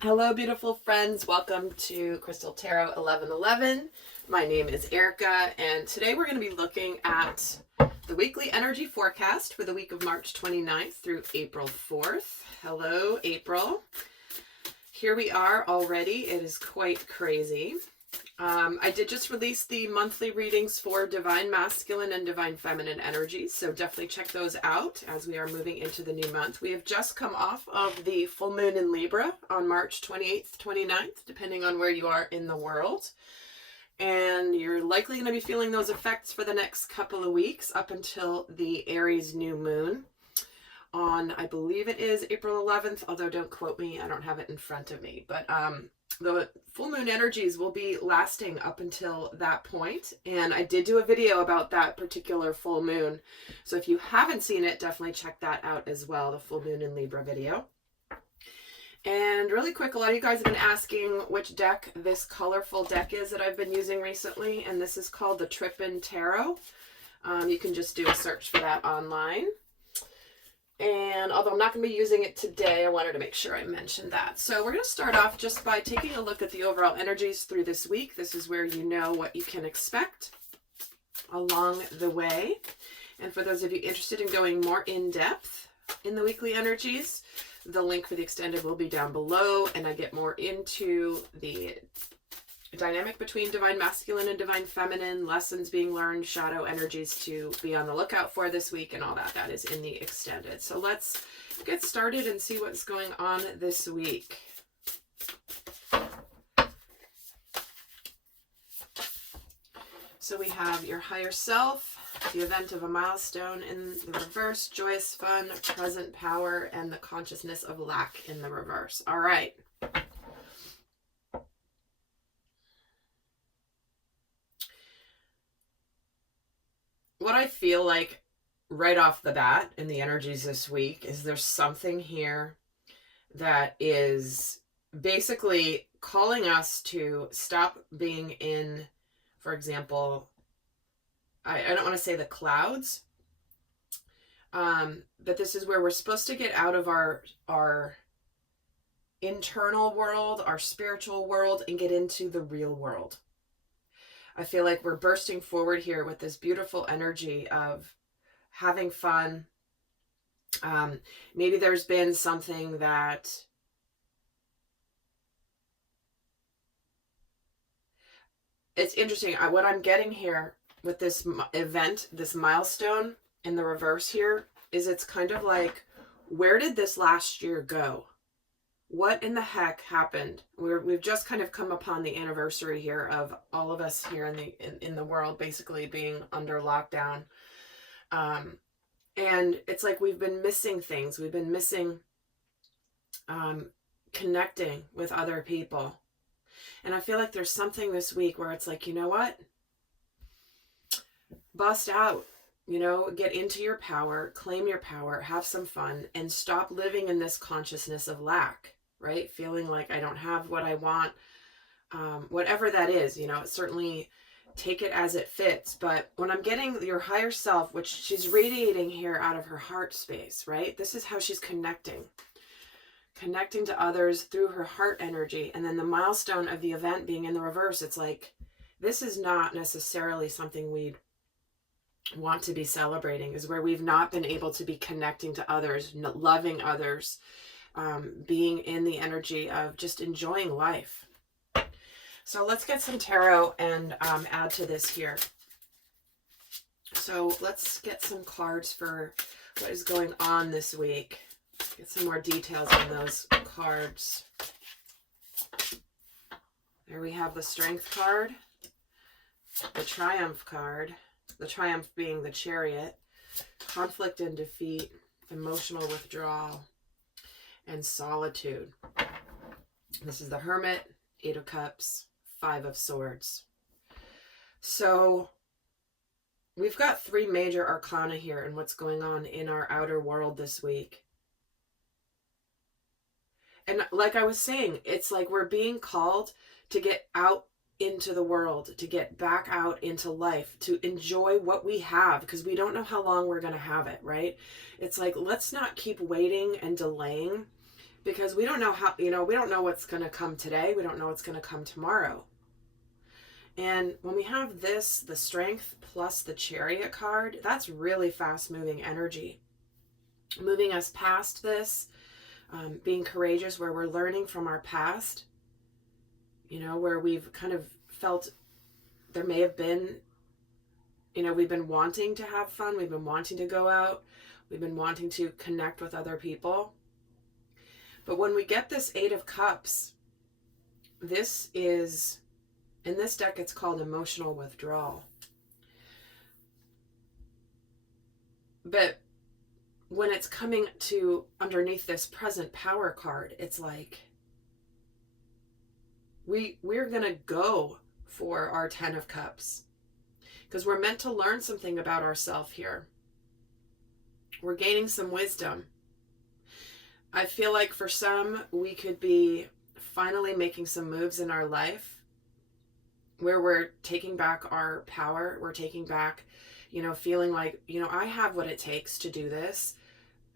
Hello, beautiful friends. Welcome to Crystal Tarot 1111. My name is Erica, and today we're going to be looking at the weekly energy forecast for the week of March 29th through April 4th. Hello, April. Here we are already. It is quite crazy. I did just release the monthly readings for Divine Masculine and Divine Feminine energies, so definitely check those out as we are moving into the new month. We have just come off of the full moon in Libra on March 28th, 29th, depending on where you are in the world. And you're likely going to be feeling those effects for the next couple of weeks up until the Aries new moon on, I believe it is April 11th, although don't quote me, I don't have it in front of me, but the full moon energies will be lasting up until that point. And I did do a video about that particular full moon. So if you haven't seen it, definitely check that out as well, the full moon in Libra video. And really quick, a lot of you guys have been asking which deck this colorful deck is that I've been using recently. And this is called the Trippin Tarot. You can just do a search for that online. And although I'm not going to be using it today, I wanted to make sure I mentioned that. So we're going to start off just by taking a look at the overall energies through this week. This is where you know what you can expect along the way. And for those of you interested in going more in depth in the weekly energies, the link for the extended will be down below. And I get more into the dynamic between Divine Masculine and Divine Feminine, lessons being learned, shadow energies to be on the lookout for this week, and all that. That is in the extended. So let's get started and see what's going on this week. So we have your higher self, the event of a milestone in the reverse, joyous fun, present power, and the consciousness of lack in the reverse. All right. What I feel like right off the bat in the energies this week is there's something here that is basically calling us to stop being in, for example, I don't want to say the clouds, but this is where we're supposed to get out of our internal world, our spiritual world, and get into the real world. I feel like we're bursting forward here with this beautiful energy of having fun. Maybe there's been something that it's interesting. What I'm getting here with this event, this milestone in the reverse here, is it's kind of like, where did this last year go? What in the heck happened? We've just kind of come upon the anniversary here of all of us here in the world basically being under lockdown. And it's like we've been missing things. We've been missing connecting with other people. And I feel like there's something this week where it's like, you know what? Bust out. Get into your power, claim your power, have some fun, and stop living in this consciousness of lack. Right? Feeling like I don't have what I want, whatever that is, certainly take it as it fits. But when I'm getting your higher self, which she's radiating here out of her heart space, right? This is how she's connecting to others through her heart energy. And then the milestone of the event being in the reverse, it's like, this is not necessarily something we'd want to be celebrating, is where we've not been able to be connecting to others, loving others, being in the energy of just enjoying life. So let's get some tarot and add to this here. So let's get some cards for what is going on this week. Get some more details on those cards. There we have the Strength card, the Triumph card, the Triumph being the Chariot, conflict and defeat, emotional withdrawal, and solitude. This is the Hermit, Eight of Cups, Five of Swords. So we've got three major arcana here and what's going on in our outer world this week. And like I was saying, it's like we're being called to get out into the world, to get back out into life, to enjoy what we have, because we don't know how long we're going to have it, right? It's like, let's not keep waiting and delaying because we don't know how, we don't know what's going to come today. We don't know what's going to come tomorrow. And when we have this, the Strength plus the Chariot card, that's really fast moving energy. Moving us past this, being courageous, where we're learning from our past, where we've kind of felt there may have been, we've been wanting to have fun. We've been wanting to go out. We've been wanting to connect with other people. But when we get this Eight of Cups, this is, in this deck, it's called emotional withdrawal. But when it's coming to underneath this present power card, it's like we're going to go for our 10 of Cups, because we're meant to learn something about ourselves here. We're gaining some wisdom. I feel like for some, we could be finally making some moves in our life where we're taking back our power. We're taking back, feeling like, I have what it takes to do this.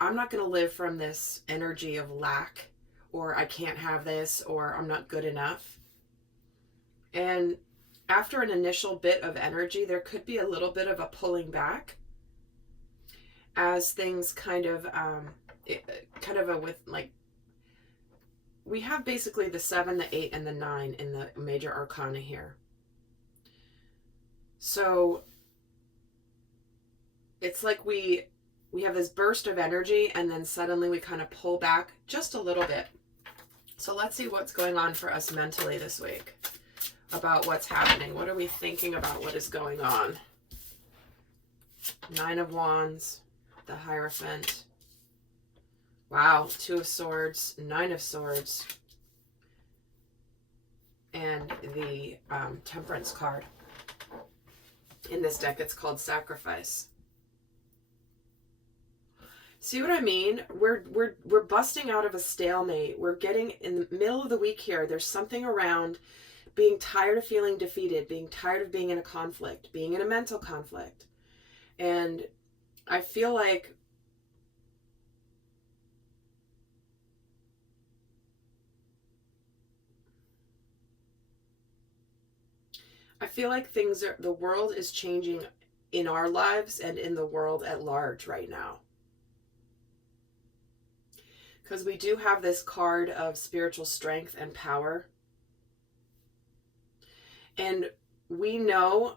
I'm not going to live from this energy of lack, or I can't have this, or I'm not good enough. And after an initial bit of energy, there could be a little bit of a pulling back as things kind of we have basically the 7, the 8, and the 9 in the major arcana here. So it's like we have this burst of energy, and then suddenly we kind of pull back just a little bit. So let's see what's going on for us mentally this week about what's happening. What are we thinking about what is going on? 9 of Wands, the Hierophant. Wow, 2 of Swords, 9 of Swords, and the Temperance card. In this deck, it's called Sacrifice. See what I mean? We're busting out of a stalemate. We're getting in the middle of the week here. There's something around being tired of feeling defeated, being tired of being in a conflict, being in a mental conflict. And I feel like the world is changing in our lives and in the world at large right now. Because we do have this card of spiritual strength and power. And we know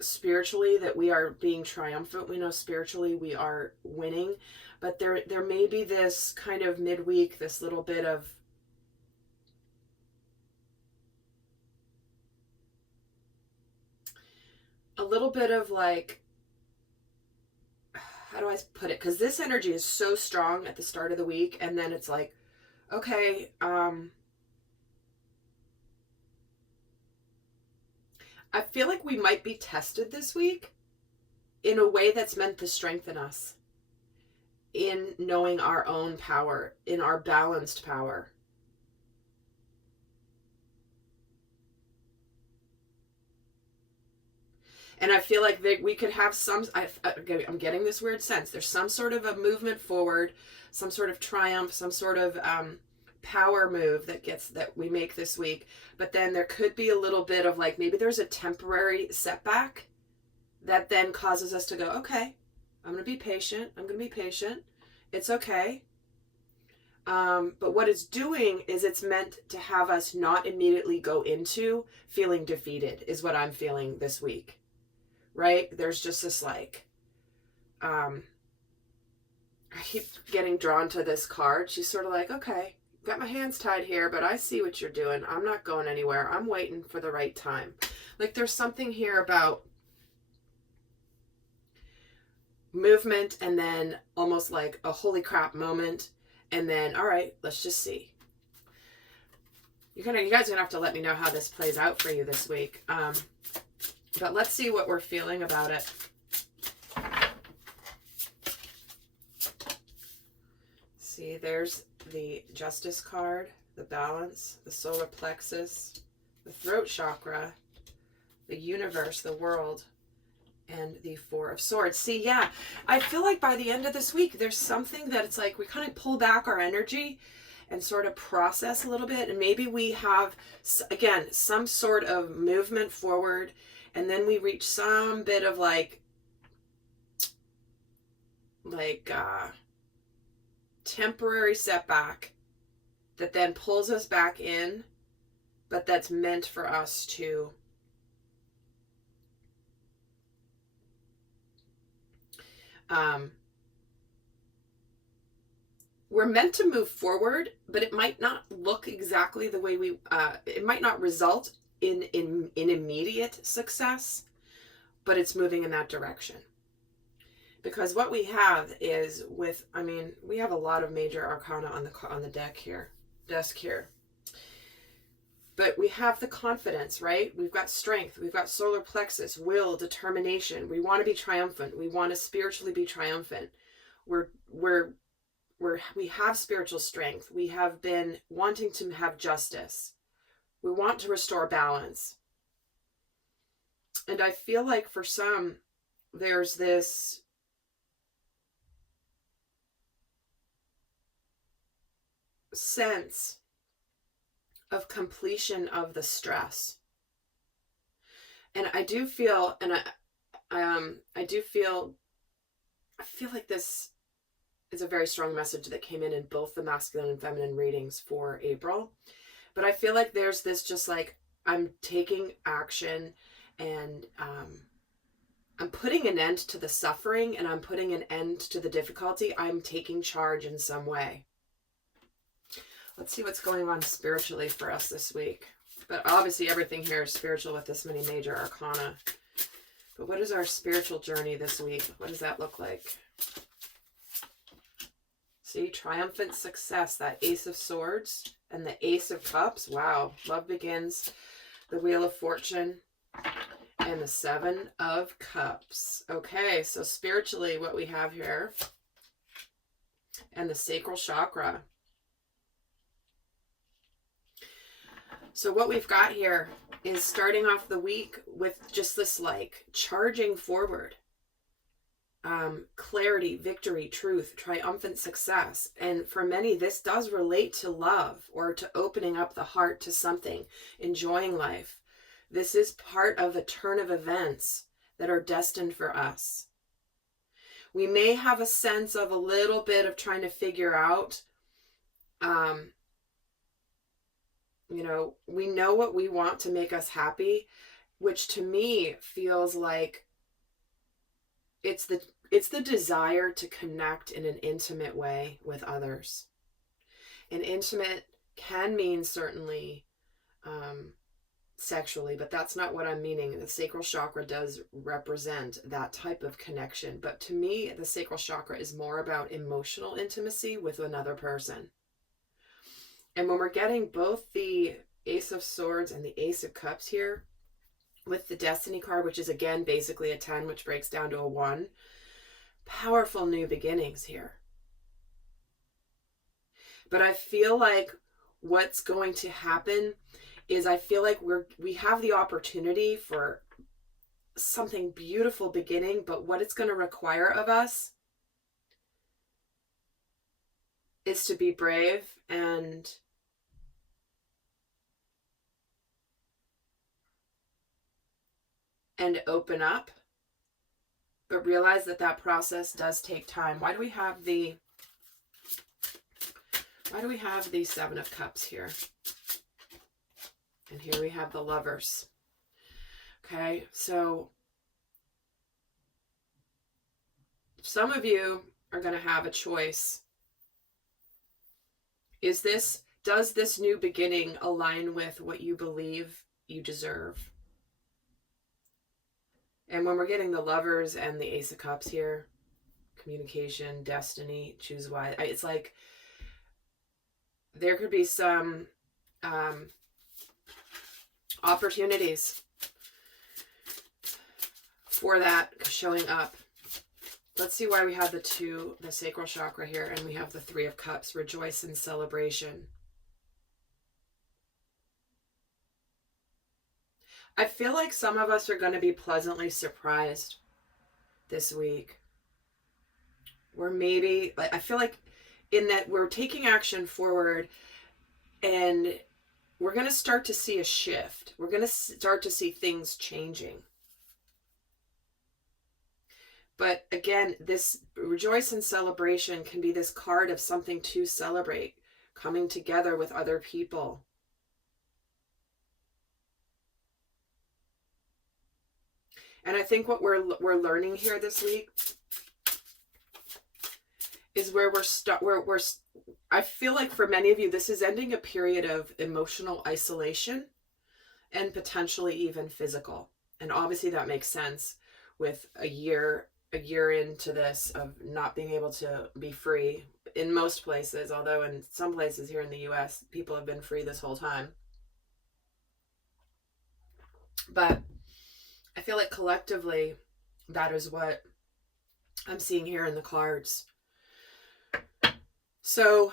spiritually that we are being triumphant. We know spiritually we are winning. But there may be this kind of midweek, this little bit of like, how do I put it? Because this energy is so strong at the start of the week, and then it's like, okay, I feel like we might be tested this week in a way that's meant to strengthen us in knowing our own power, in our balanced power. And I feel like we could have I'm getting this weird sense. There's some sort of a movement forward, some sort of triumph, some sort of power move that we make this week. But then there could be a little bit of like, maybe there's a temporary setback that then causes us to go, okay, I'm going to be patient. It's okay. But what it's doing is it's meant to have us not immediately go into feeling defeated, is what I'm feeling this week. Right? There's just this like, I keep getting drawn to this card. She's sort of like, okay, got my hands tied here, but I see what you're doing. I'm not going anywhere. I'm waiting for the right time. Like there's something here about movement, and then almost like a holy crap moment. And then, all right, let's just see. You guys are gonna have to let me know how this plays out for you this week. But let's see what we're feeling about it. See, there's the Justice card, the Balance, the Solar Plexus, the Throat Chakra, the Universe, the World, and the Four of Swords. See, yeah, I feel like by the end of this week, there's something that it's like we kind of pull back our energy and sort of process a little bit. And maybe we have, again, some sort of movement forward, and then we reach some bit of like temporary setback that then pulls us back in, but that's meant for us to we're meant to move forward, but it might not look exactly the way we it might not result in immediate success, but it's moving in that direction. Because what we have is we have a lot of major arcana on the desk here. But we have the confidence, right? We've got strength. We've got solar plexus, will, determination. We want to be triumphant. We want to spiritually be triumphant. We have spiritual strength. We have been wanting to have justice. We want to restore balance. And I feel like for some, there's this sense of completion of the stress. And I do feel, and I feel like this is a very strong message that came in both the masculine and feminine readings for April. But I feel like there's this just like, I'm taking action, and I'm putting an end to the suffering, and I'm putting an end to the difficulty. I'm taking charge in some way. Let's see what's going on spiritually for us this week. But obviously everything here is spiritual with this many major arcana. But what is our spiritual journey this week? What does that look like? See, triumphant success, that Ace of Swords and the Ace of Cups. Wow, love begins. The Wheel of Fortune and the Seven of Cups. Okay, so spiritually what we have here, and the sacral chakra. So what we've got here is starting off the week with just this like charging forward. Clarity, victory, truth, triumphant success. And for many, this does relate to love or to opening up the heart to something, enjoying life. This is part of a turn of events that are destined for us. We may have a sense of a little bit of trying to figure out, we know what we want to make us happy, which to me feels like it's the desire to connect in an intimate way with others. And intimate can mean certainly sexually, but that's not what I'm meaning. The sacral chakra does represent that type of connection. But to me, the sacral chakra is more about emotional intimacy with another person. And when we're getting both the Ace of Swords and the Ace of Cups here, with the Destiny card, which is again basically a 10, which breaks down to a 1, powerful new beginnings here. But I feel like what's going to happen is I feel like we have the opportunity for something beautiful beginning, but what it's going to require of us is to be brave and open up, but realize that process does take time. Why do we have the Seven of Cups here? And here we have the Lovers. Okay, so some of you are going to have a choice. Does this new beginning align with what you believe you deserve? And when we're getting the Lovers and the Ace of Cups here, communication, destiny, choose wise. It's like there could be some opportunities for that showing up. Let's see why we have the sacral chakra here, and we have the Three of Cups, rejoice in celebration. I feel like some of us are going to be pleasantly surprised this week. Or maybe, I feel like in that we're taking action forward, and we're going to start to see a shift. We're going to start to see things changing. But again, this rejoice and celebration can be this card of something to celebrate, coming together with other people. And I think what we're learning here this week is where I feel like for many of you, this is ending a period of emotional isolation and potentially even physical. And obviously that makes sense with a year into this of not being able to be free in most places, although in some places here in the US, people have been free this whole time. But I feel like collectively, that is what I'm seeing here in the cards. So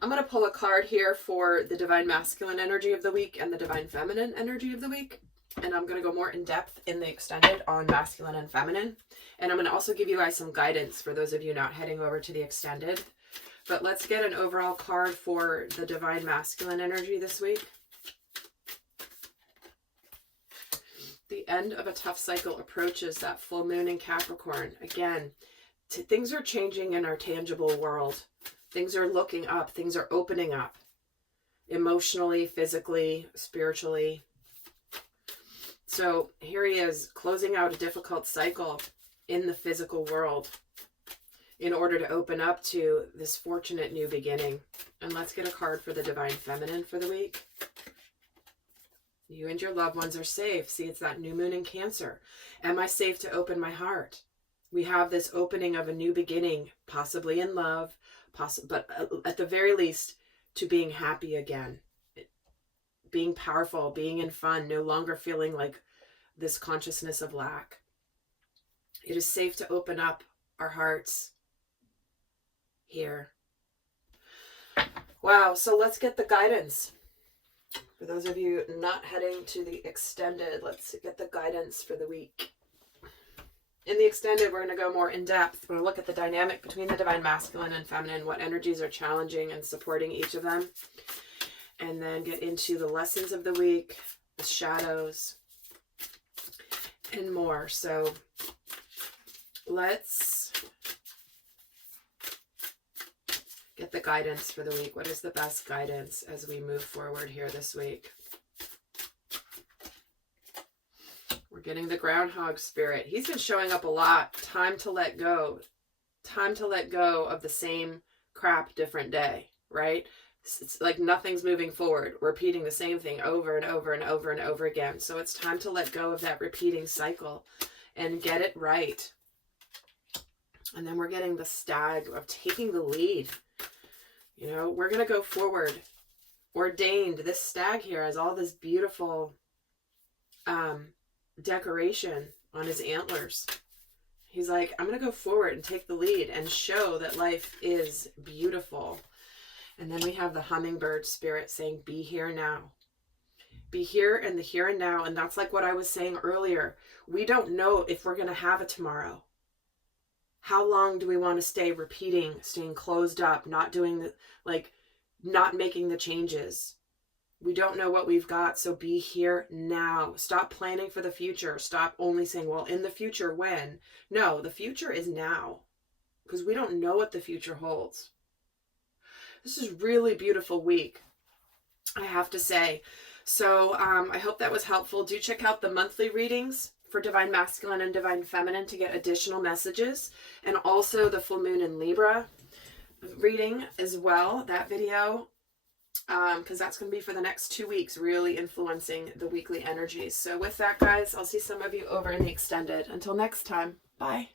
I'm going to pull a card here for the divine masculine energy of the week and the divine feminine energy of the week. And I'm going to go more in depth in the extended on masculine and feminine. And I'm going to also give you guys some guidance for those of you not heading over to the extended. But let's get an overall card for the divine masculine energy this week. The end of a tough cycle approaches, that full moon in Capricorn. Again, things are changing in our tangible world. Things are looking up. Things are opening up. Emotionally, physically, spiritually. So here he is, closing out a difficult cycle in the physical world in order to open up to this fortunate new beginning. And let's get a card for the divine feminine for the week. You and your loved ones are safe. See, it's that new moon in Cancer. Am I safe to open my heart? We have this opening of a new beginning, possibly in love, but at the very least, to being happy again. Being powerful, being in fun, no longer feeling like this consciousness of lack. It is safe to open up our hearts here. Wow, so let's get the guidance. For those of you not heading to the extended, let's get the guidance for the week. In the extended, we're going to go more in depth. We're going to look at the dynamic between the divine masculine and feminine, what energies are challenging and supporting each of them. And then get into the lessons of the week, the shadows, and more. So let's get the guidance for the week. What is the best guidance as we move forward here this week? We're getting the groundhog spirit. He's been showing up a lot. Time to let go. Time to let go of the same crap, different day, right? It's like nothing's moving forward, repeating the same thing over and over and over and over again. So it's time to let go of that repeating cycle and get it right. And then we're getting the stag of taking the lead. You know, we're going to go forward. Ordained. This stag here has all this beautiful decoration on his antlers. He's like, I'm going to go forward and take the lead and show that life is beautiful. And then we have the hummingbird spirit saying, be here now. Be here in the here and now. And that's like what I was saying earlier. We don't know if we're going to have a tomorrow. How long do we want to stay repeating, staying closed up, not doing the, not making the changes? We don't know what we've got. So be here now. Stop planning for the future. Stop only saying, well, in the future, when? No, the future is now, because we don't know what the future holds. This is a really beautiful week, I have to say. So I hope that was helpful. Do check out the monthly readings for Divine Masculine and Divine Feminine to get additional messages. And also the full moon in Libra reading as well, that video. Because that's going to be for the next 2 weeks, really influencing the weekly energies. So with that, guys, I'll see some of you over in the extended. Until next time, bye.